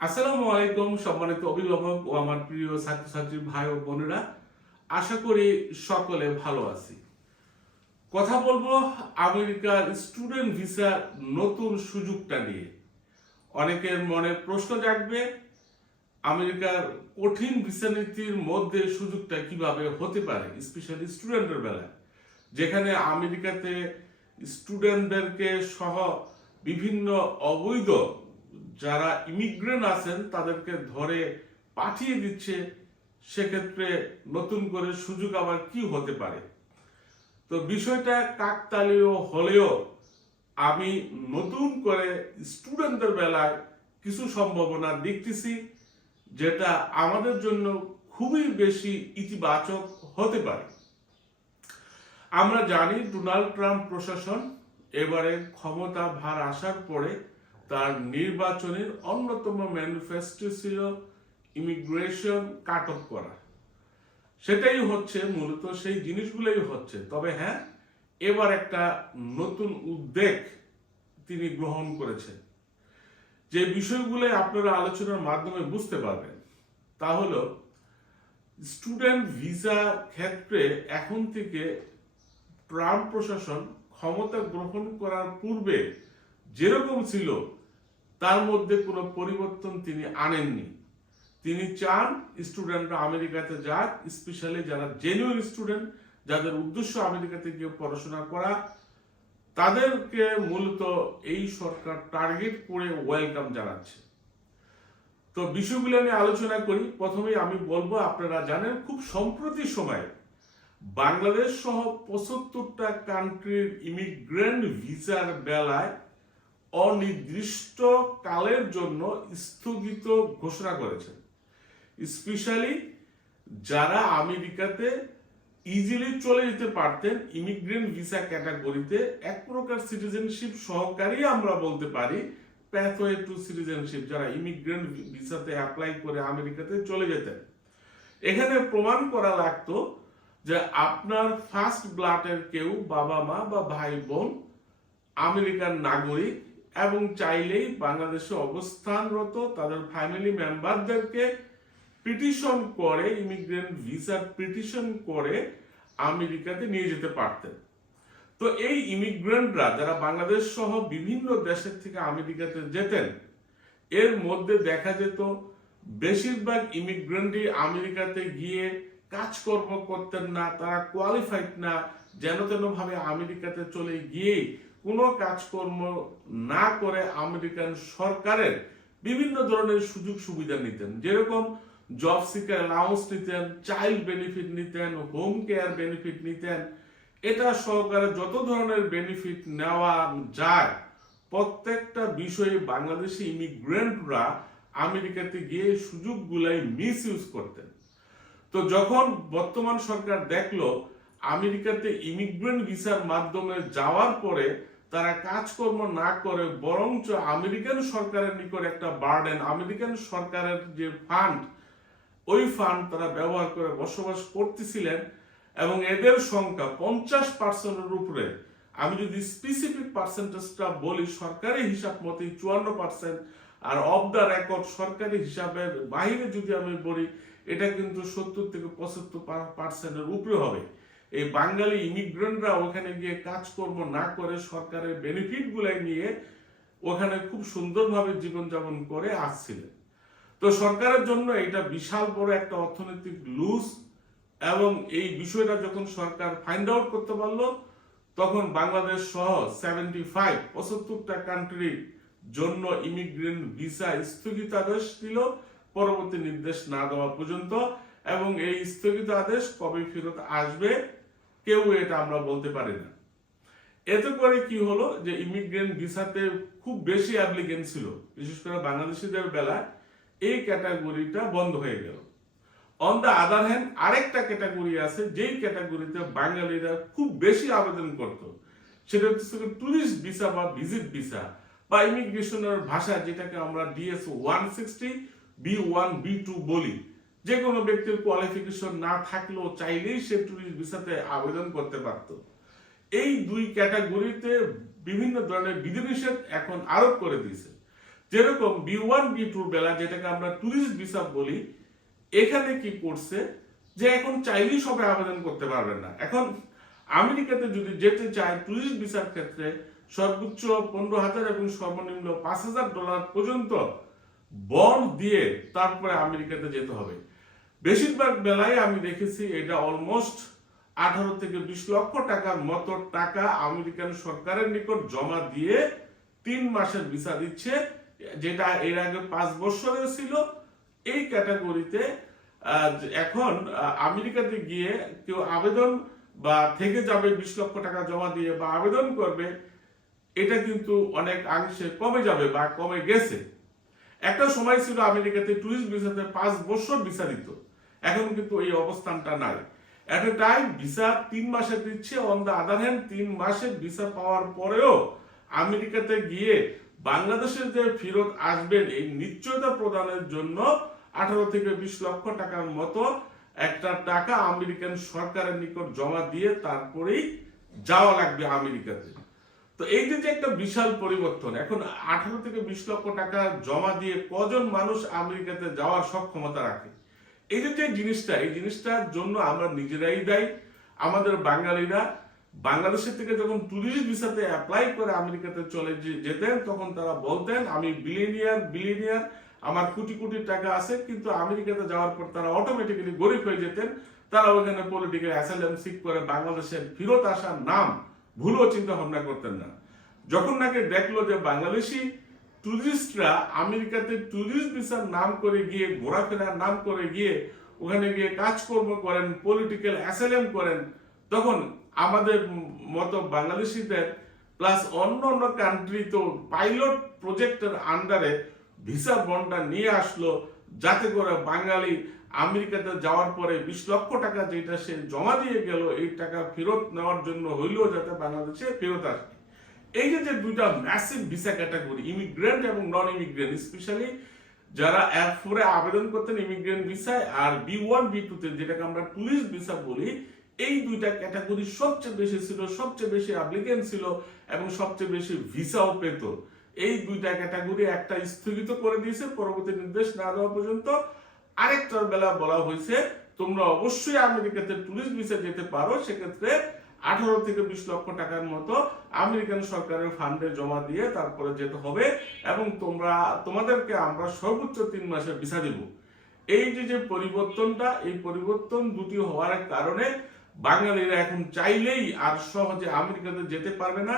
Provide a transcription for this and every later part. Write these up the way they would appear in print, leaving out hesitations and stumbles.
আসসালামু আলাইকুম সম্মানিত অভিভাবক ও আমার প্রিয় ছাত্রছাত্রী ভাই ও বোনেরা, আশা করি সকলে ভালো আছি। কথা বলবো আমেরিকার স্টুডেন্ট ভিসা নতুন সুযোগটা নিয়ে। অনেকের মনে প্রশ্ন জাগবে, আমেরিকার কঠিন ভিসা নীতির মধ্যে সুযোগটা কিভাবে হতে পারে, স্পেশালি স্টুডেন্টের বেলায়, যেখানে আমেরিকাতে স্টুডেন্টদেরকে সহ বিভিন্ন অবৈধ যারা ইমিগ্রেন্ট আছেন তাদেরকে ধরে পাঠিয়ে দিচ্ছে। সেক্ষেত্রে নতুন করে সুযোগ আবার কি হতে পারে? তো বিষয়টা কাকতালীয় হলেও আমি নতুন করে স্টুডেন্টদের বেলায় কিছু সম্ভাবনা দেখতেছি, যেটা আমাদের জন্য খুবই বেশি ইতিবাচক হতে পারে। আমরা জানি ডোনাল্ড ট্রাম্প প্রশাসন এবারে ক্ষমতা ভার আসার পরে তার নির্বাচনের অন্যতম ম্যানিফেস্টো ছিল ইমিগ্রেশন কাট অফ করা। সেটাই হচ্ছে, মূলত সেই জিনিসগুলোই হচ্ছে। তবে হ্যাঁ, এবার একটা নতুন উদ্যোগ তিনি গ্রহণ করেছেন, যে বিষয়গুলো আপনারা আলোচনার মাধ্যমে বুঝতে পারবেন। তা হলো, স্টুডেন্ট ভিসা ক্ষেত্রে এখন থেকে ট্রাম্প প্রশাসন ক্ষমতা গ্রহণ করার পূর্বে যেরকম ছিল তার মধ্যে কোনো পরিবর্তন তিনি আনেননি। তিনি চান স্টুডেন্টরা আমেরিকাতে যাক, স্পেশালি যারা জেনুইন স্টুডেন্ট, যাদের উদ্দেশ্য আমেরিকাতে গিয়ে পড়াশোনা করা, তাদেরকে মূলত এই সরকার টার্গেট করে ওয়েলকাম জানাচ্ছে। তো বিষয়গুলো নিয়ে আলোচনা করি। প্রথমেই আমি বলবো, আপনারা জানেন খুব সম্প্রতি সময়ে বাংলাদেশ সহ ৭৫টা কান্ট্রির ইমিগ্রেন্ট ভিসার বেলায় অনির্দিষ্ট কালের জন্য স্থগিত ঘোষণা করেছে। স্পেশালি যারা আমেরিকাতে ইজিলি চলে যেতে পারতেন ইমিগ্রেন্ট ভিসা ক্যাটাগরিতে, এক প্রকার সিটিজেনশিপ সহকারী আমরা বলতে পারি, প্যাথওয়ে টু সিটিজেনশিপ, যারা ইমিগ্রেন্ট ভিসাতে অ্যাপ্লাই করে আমেরিকাতে চলে যেতেন। এখানে প্রমাণ করা লাগতো যে আপনার ফার্স্ট ব্লাডের কেউ, বাবা মা বা ভাই বোন আমেরিকার নাগরিক, এবং চাইলেই বাংলাদেশে অবস্থানরত তাদের ফ্যামিলি মেম্বারদেরকে পিটিশন করে, ইমিগ্রেন্ট ভিসার পিটিশন করে আমেরিকাতে নিয়ে যেতে পারতেন। তো এই ইমিগ্রেন্টরা যারা বাংলাদেশ সহ বিভিন্ন দেশের থেকে আমেরিকাতে যেতেন, এর মধ্যে দেখা যেত বেশিরভাগ ইমিগ্রেন্টই আমেরিকাতে গিয়ে কাজকর্ম করতেন না, তারা কোয়ালিফাইড না, যেন তেন ভাবে আমেরিকাতে চলে গিয়ে কোনো কাজকর্ম না করে আমেরিকান সরকারের বিভিন্ন ধরনের সুযোগ সুবিধা নিতেন। যেরকম জব সিকার অ্যালাউন্স নিতেন, চাইল্ড বেনিফিট নিতেন, হোম কেয়ার বেনিফিট নিতেন, এটা সহকারে যত ধরনের বেনিফিট নেওয়া যায় প্রত্যেকটা বিষয়ে বাংলাদেশি ইমিগ্রেন্টরা আমেরিকাতে গিয়ে সুযোগগুলাই মিস ইউজ করতেন। তো যখন বর্তমান সরকার দেখলো আমেরিকাতে ইমিগ্রেন্ট ভিসার মাধ্যমে যাওয়ার পরে তারা কাজকর্ম না করে বরঞ্চ আমেরিকান সরকারের নিকট একটা বার্ডেন, আমেরিকান সরকারের যে ফান্ড, ওই ফান্ড তারা ব্যবহার করে বসবাস করতেছিলেন, এবং এদের সংখ্যা 50%-এর উপরে। আমি যদি স্পেসিফিক পার্সেন্টেজটা বলি, সরকারি হিসাব মতে 54%, আর অফ দ্য রেকর্ড সরকারি হিসাবের বাইরে যদি আমি বলি, এটা কিন্তু 70-75%-এর উপরে হবে। এই বাঙালি ইমিগ্রেন্টরা ওখানে গিয়ে কাজকর্ম না করে সরকারের বেনিফিট গুলাই নিয়ে ওখানে খুব সুন্দরভাবে জীবনযাপন করে আসছিলেন। তো সরকারের জন্য এটা বিশাল বড় একটা অর্থনৈতিক লুজ, এবং এই বিষয়টা যখন সরকার ফাইন্ড আউট করতে পারলো, তখন বাংলাদেশ সহ 75-75টা কান্ট্রির জন্য ইমিগ্রেন্ট ভিসা স্থগিতাদেশ দিল পরবর্তী নির্দেশ না দেওয়া পর্যন্ত। এবং এই স্থগিতাদেশ কবে ফেরত আসবে কেউ এটা আমরা বলতে পারি না। এতে করে কি হলো, যে ইমিগ্রেন্ট ভিসাতে খুব বেশি অ্যাপ্লিকেন্ট ছিল, বিশেষ করে বাংলাদেশিদের বেলায় এই ক্যাটাগরিটা বন্ধ হয়ে গেল। অন দ্য আদার হ্যান্ড আরেকটা ক্যাটাগরি আছে, যেই ক্যাটাগরিতে বাঙালিরা খুব বেশি আবেদন করত, সেটা হচ্ছে টুরিস্ট ভিসা বা ভিজিট ভিসা, বা ইমিগ্রেশনের ভাষা যেটাকে আমরা DS 160 B1 B2 বলি। যে কোনো ব্যক্তির কোয়ালিফিকেশন না থাকলেও চাইলেই সে টুরিস্ট ভিসাতে আবেদন করতে পারত। এই দুই ক্যাটাগরিতে বিভিন্ন ধরনের বিধিনিষেধ এখন আরোপ করে দিয়েছে। যেরকম B1 B2 বেলা, যেটাকে আমরা ট্যুরিস্ট ভিসা বলি, এখানে কি করছে যে এখন চাইলেই সবাই আবেদন করতে পারবেন না। এখন আমেরিকাতে যদি যেতে চায় ট্যুরিস্ট ভিসার ক্ষেত্রে সর্বোচ্চ 15,000 এবং সর্বনিম্ন $5,000 পর্যন্ত বন্ড দিয়ে তারপরে আমেরিকাতে যেতে হবে। বেশিরভাগ বেলায় আমি দেখেছি এটা অলমোস্ট 18 থেকে 20 লক্ষ টাকার মতো টাকা আমেরিকান সরকারের নিকট জমা দিয়ে 3 মাসের ভিসা দিচ্ছে, যেটা এর আগে 5 বছরের ছিল। এই ক্যাটাগরিতে এখন আমেরিকাতে গিয়ে কেউ আবেদন বা থেকে যাবে 20 লক্ষ টাকা জমা দিয়ে বা আবেদন করবে, এটা কিন্তু অনেক অংশে কমে যাবে বা কমে গেছে। একটা সময় ছিল আমেরিকাতে ট্যুরিস্ট ভিসাতে 5 বছর ভিসা দিত, এখন কিন্তু এই অবস্থানটা নাই। এট এ টাইম ভিসা 3 মাসে দিচ্ছে। অন দ্য আদার হ্যান্ড 3 মাসের ভিসা পাওয়ার পরেও আমেরিকাতে গিয়ে বাংলাদেশের যে ফেরত আসবেন এই নিশ্চয়তা প্রদানের জন্য 18 থেকে 20 লক্ষ টাকার মতো একটা টাকা আমেরিকান সরকারের নিকট জমা দিয়ে তারপরেই যাওয়া লাগবে আমেরিকাতে। তো এই যে একটা বিশাল পরিবর্তন, এখন 18 থেকে 20 লক্ষ টাকা জমা দিয়ে কজন মানুষ আমেরিকাতে যাওয়ার সক্ষমতা রাখে? এই যে জিনিসটা, এই জিনিসটার জন্য আমরা নিজেরাই দায়ী। আমাদের বাঙালিরা বাংলাদেশের থেকে যখন ট্যুরিস্ট ভিসাতে অ্যাপ্লাই করে আমেরিকাতে চলে যেতেন, তখন তারা বলতেন আমি বিলিয়নিয়ার, আমার কোটি কোটি টাকা আছে, কিন্তু আমেরিকাতে যাওয়ার পর তারা অটোমেটিক্যালি গরিব হয়ে যেতেন। তারা ওখানে পলিটিক্যাল অ্যাসাইলাম সিক করে বাংলাদেশের ফেরত আসার নাম ভুলও চিন্তা ভাবনা করতেন না। যখন নাকি দেখলো যে বাংলাদেশি টুরিস্টরা আমেরিকাতে ট্যুরিস্ট ভিসার নাম করে গিয়ে, ঘোরাফেরার নাম করে গিয়ে ওখানে গিয়ে কাজকর্ম করেন, পলিটিক্যাল অ্যাসাইলাম করেন, তখন আমাদের মতো বাংলাদেশিদের প্লাস অন্য অন্য কান্ট্রি তো পাইলট প্রজেক্টের আন্ডারে ভিসা বন্ডটা নিয়ে আসলো, যাতে করে বাঙালি আমেরিকাতে যাওয়ার পরে 20 লক্ষ টাকা যেটা সে জমা দিয়ে গেল, এই টাকা ফেরত নেওয়ার জন্য হইলেও যাতে বাংলাদেশে ফেরত আসে। এই যে দুইটা ম্যাসিভ ভিসা ক্যাটাগরি, ইমিগ্রেন্ট এবং নন ইমিগ্রেন্ট, স্পেশালি যারা F4 আবেদন করতেন ইমিগ্রেন্ট ভিসায় আর B1 B2 তে যেটাকে আমরা ট্যুরিস্ট ভিসা বলি, এই দুইটা ক্যাটাগরি সবচেয়ে বেশি ছিল, সবচেয়ে বেশি অ্যাপ্লিকেন্ট ছিল এবং সবচেয়ে বেশি ভিসাও পেত। এই দুইটা ক্যাটাগরি একটা স্থগিত করে দিয়েছে পরবর্তী নির্দেশ না দেওয়া পর্যন্ত। আরেকটার বেলা বলা হয়েছে তোমরা অবশ্যই আমেরিকাতে ট্যুরিস্ট ভিসা যেতে পারো, সেক্ষেত্রে 18 থেকে 20 লক্ষ টাকার মতো আমেরিকান সরকারের ফান্ডে জমা দিয়ে তারপরে যেতে হবে এবং তোমাদেরকে আমরা সর্বোচ্চ 3 মাসের ভিসা দেব। এই যে পরিবর্তনটা, এই পরিবর্তন দুটি হওয়ার কারণে বাঙালিরা এখন চাইলেই আর সহজে আমেরিকাতে যেতে পারবে না।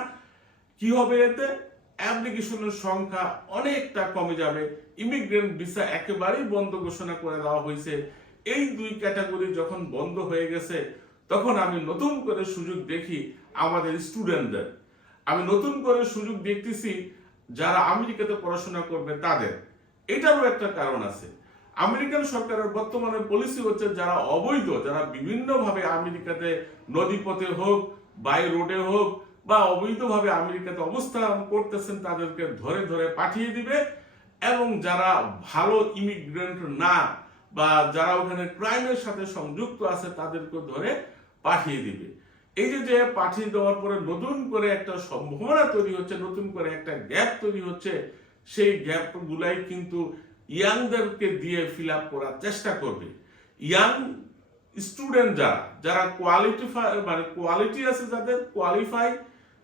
কি হবে এতে? অ্যাপ্লিকেশনের সংখ্যা অনেকটা কমে যাবে। ইমিগ্রেন্ট ভিসা একেবারেই বন্ধ ঘোষণা করে দেওয়া হয়েছে। এই দুই ক্যাটাগরি যখন বন্ধ হয়ে গেছে, তখন আমি নতুন করে সুযোগ দেখি আমাদের স্টুডেন্টদের। আমি নতুন করে সুযোগ দেখতেছি যারা আমেরিকাতে পড়াশোনা করবে তাদের। এটারও একটা কারণ আছে। আমেরিকান সরকারের বর্তমানে পলিসি হচ্ছে যারা অবৈধ, যারা বিভিন্নভাবে আমেরিকাতে নদীপথে হোক, বাই রোডে হোক বা অবৈধভাবে আমেরিকাতে অবস্থান করতেছেন, তাদেরকে ধরে ধরে পাঠিয়ে দিবে এবং যারা ভালো ইমিগ্রেন্ট না বা যারা ওখানে ক্রাইমের সাথে সংযুক্ত আছে তাদেরকে ধরে পাঠিয়ে দিবে। এই যে পাঠিয়ে দেওয়ার পরে নতুন করে একটা সম্ভাবনা তৈরি হচ্ছে, নতুন করে একটা গ্যাপ তৈরি হচ্ছে। সেই গ্যাপগুলাই কিন্তু ইয়াংদেরকে দিয়ে ফিল আপ করার চেষ্টা করবে। ইয়াং স্টুডেন্ট যারা কোয়ালিটি আছে, যাদের কোয়ালিফাই,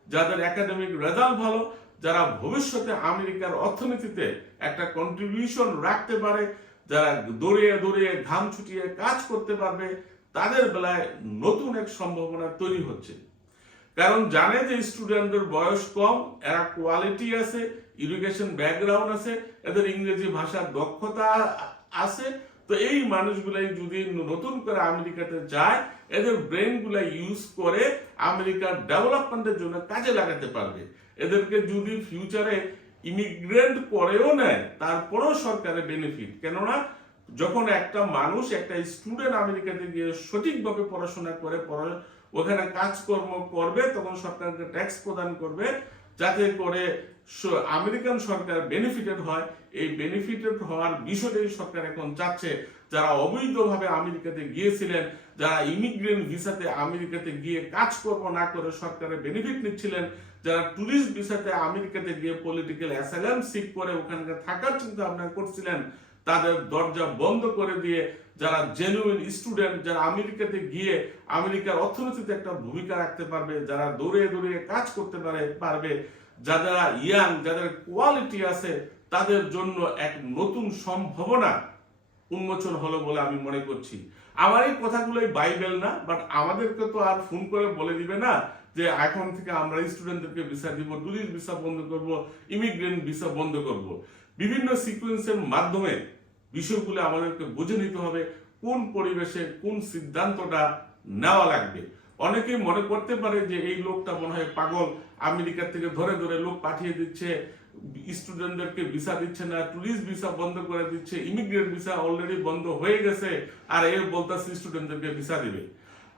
যাদের একাডেমিক রেজাল্ট ভালো, যারা ভবিষ্যতে আমেরিকার অর্থনীতিতে একটা কন্ট্রিবিউশন রাখতে পারে, যারা দৌড়িয়ে দৌড়িয়ে ঘাম ছুটিয়ে কাজ করতে পারবে, তাদের বেলায় নতুন এক সম্ভাবনা তৈরি হচ্ছে। কারণ জানে যে স্টুডেন্টদের বয়স কম, এরা কোয়ালিটি আছে, এডুকেশন ব্যাকগ্রাউন্ড আছে, এদের ইংরেজি ভাষার দক্ষতা আছে। তো এই মানুষগুলাই যদি নতুন করে আমেরিকাতে যায়, এদের ব্রেন গুলা ইউজ করে আমেরিকার ডেভেলপমেন্টের জন্য কাজে লাগাতে পারবে। এদেরকে যদি ফিউচারে ইমিগ্রেন্ট করেও নেয়, তারপরেও সরকারের বেনিফিট। কেননা যখন একটা মানুষ, একটা স্টুডেন্ট আমেরিকাতে গিয়ে সঠিকভাবে পড়াশোনা করে ওখানে কাজকর্ম করবে, তখন সরকারকে ট্যাক্স প্রদান করবে, যাতে করে আমেরিকান সরকার বেনিফিটেড হয়, এই বেনিফিটেড হওয়ার বিষয়টাই সরকার এখন চাচ্ছে। যারা অবৈধভাবে আমেরিকাতে গিয়েছিলেন, যারা ইমিগ্রেন্ট ভিসাতে আমেরিকাতে গিয়ে কাজকর্ম না করে সরকারের বেনিফিট নিচ্ছিলেন, যারা ট্যুরিস্ট ভিসাতে আমেরিকাতে গিয়ে পলিটিক্যাল অ্যাসাইলাম সিক করে ওখানকার থাকার চিন্তা ভাবনা করছিলেন, তাদের দরজা বন্ধ করে দিয়ে যারা জেনুইন স্টুডেন্ট, যারা আমেরিকাতে গিয়ে আমেরিকার অর্থনীতিতে একটা ভূমিকা রাখতে পারবে, যারা দৌড়ে দৌড়ে কাজ করতে পারবে, যারা ইয়াং, যাদের কোয়ালিটি আছে, তাদের জন্য এক নতুন সম্ভাবনা উন্মোচন হলো বলে আমি মনে করছি। আমার এই কথাগুলোই বাইবেল না, বাট আমাদেরকে তো আর ফোন করে বলে দিবে না যে এখন থেকে আমরা স্টুডেন্টদেরকে ভিসা দিব, ট্যুরিস্ট ভিসা বন্ধ করব, ইমিগ্রেন্ট ভিসা বন্ধ করব। বিভিন্ন সিকোয়েন্সের মাধ্যমে বিষয়গুলো আমাদেরকে বুঝে নিতে হবে কোন পরিবেশে কোন সিদ্ধান্তটা নেওয়া লাগবে। অনেকেই মনে করতে পারে যে এই লোকটা মনে হয় পাগল, আমেরিকা থেকে ধরে ধরে লোক পাঠিয়ে দিচ্ছে, স্টুডেন্টদেরকে ভিসা দিচ্ছে না, ট্যুরিস্ট ভিসা বন্ধ করে দিচ্ছে, ইমিগ্রেন্ট ভিসা অলরেডি বন্ধ হয়ে গেছে, আর এর বলতেছে স্টুডেন্টদেরকে ভিসা দিবে।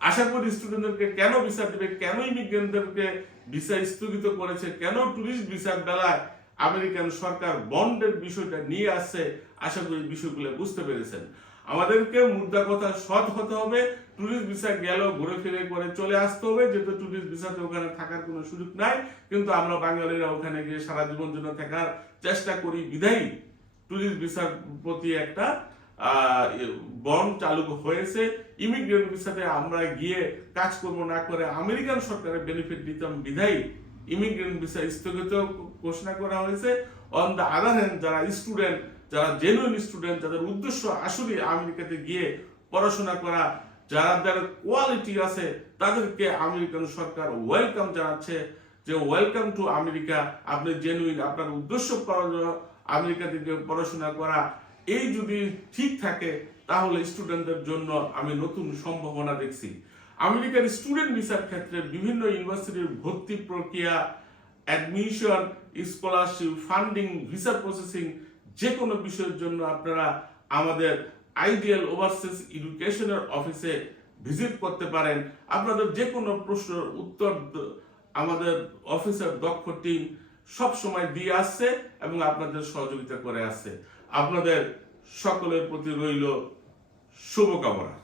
আশা করি স্টুডেন্টদেরকে কেন ভিসা দিবে, কেন ইমিগ্রেন্টদেরকে ভিসা স্থগিত করেছে, কেন ট্যুরিস্ট ভিসার বেলায় আমেরিকান সরকার বন্ডের বিষয়টা নিয়ে আসছে, আশা করি বিষয়গুলো বুঝতে পেরেছেন। আমাদেরকে মুদ্রা কথা সৎ হতে হবে। ট্যুরিস্ট ভিসা গেল ঘুরে ফিরে করে চলে আসতে হবে, যেহেতু ট্যুরিস্ট ভিসাতে ওখানে থাকার কোনো সুযোগ নাই, কিন্তু আমরা বাঙালিরা ওখানে গিয়ে সারা জীবন জন্য থাকার চেষ্টা করি বিধায়ী ট্যুরিস্ট ভিসার প্রতি একটা বন্ড চালু হয়েছে। ইমিগ্রেন্ট ভিসাতে আমরা গিয়ে কাজকর্ম না করে আমেরিকান সরকারের বেনিফিট দিতাম বিধায়ী ইমিগ্রেন্ট ভিসা স্থগিত ঘোষণা করা হয়েছে। অন দ্য আদার হ্যান্ড যারা স্টুডেন্ট, যারা জেনুইন স্টুডেন্ট, যাদের উদ্দেশ্য আসলে আমেরিকাতে গিয়ে পড়াশোনা করা, যাদের কোয়ালিটি আছে, তাদেরকে আমেরিকান সরকার ওয়েলকাম জানাচ্ছে যে ওয়েলকাম টু আমেরিকা। আপনি জেনুইন, আপনার উদ্দেশ্য আমেরিকাতে গিয়ে পড়াশোনা করা, এই যদি ঠিক থাকে তাহলে স্টুডেন্টদের জন্য আমি নতুন সম্ভাবনা দেখছি। আমেরিকার স্টুডেন্ট ভিসার ক্ষেত্রে বিভিন্ন ইউনিভার্সিটির ভর্তি প্রক্রিয়া, admission, scholarship, funding, visa processing, যে কোনো বিষয়ের জন্য আপনারা আমাদের আইডিয়াল ওভারসিজ এডুকেশনের অফিসে ভিজিট করতে পারেন। আপনাদের যে কোনো প্রশ্নের উত্তর আমাদের অফিসের দক্ষ টিম সব সময় দিয়ে আসছে এবং আপনাদের সহযোগিতা করে আসছে। আপনাদের সকলের প্রতি রইল শুভকামনা।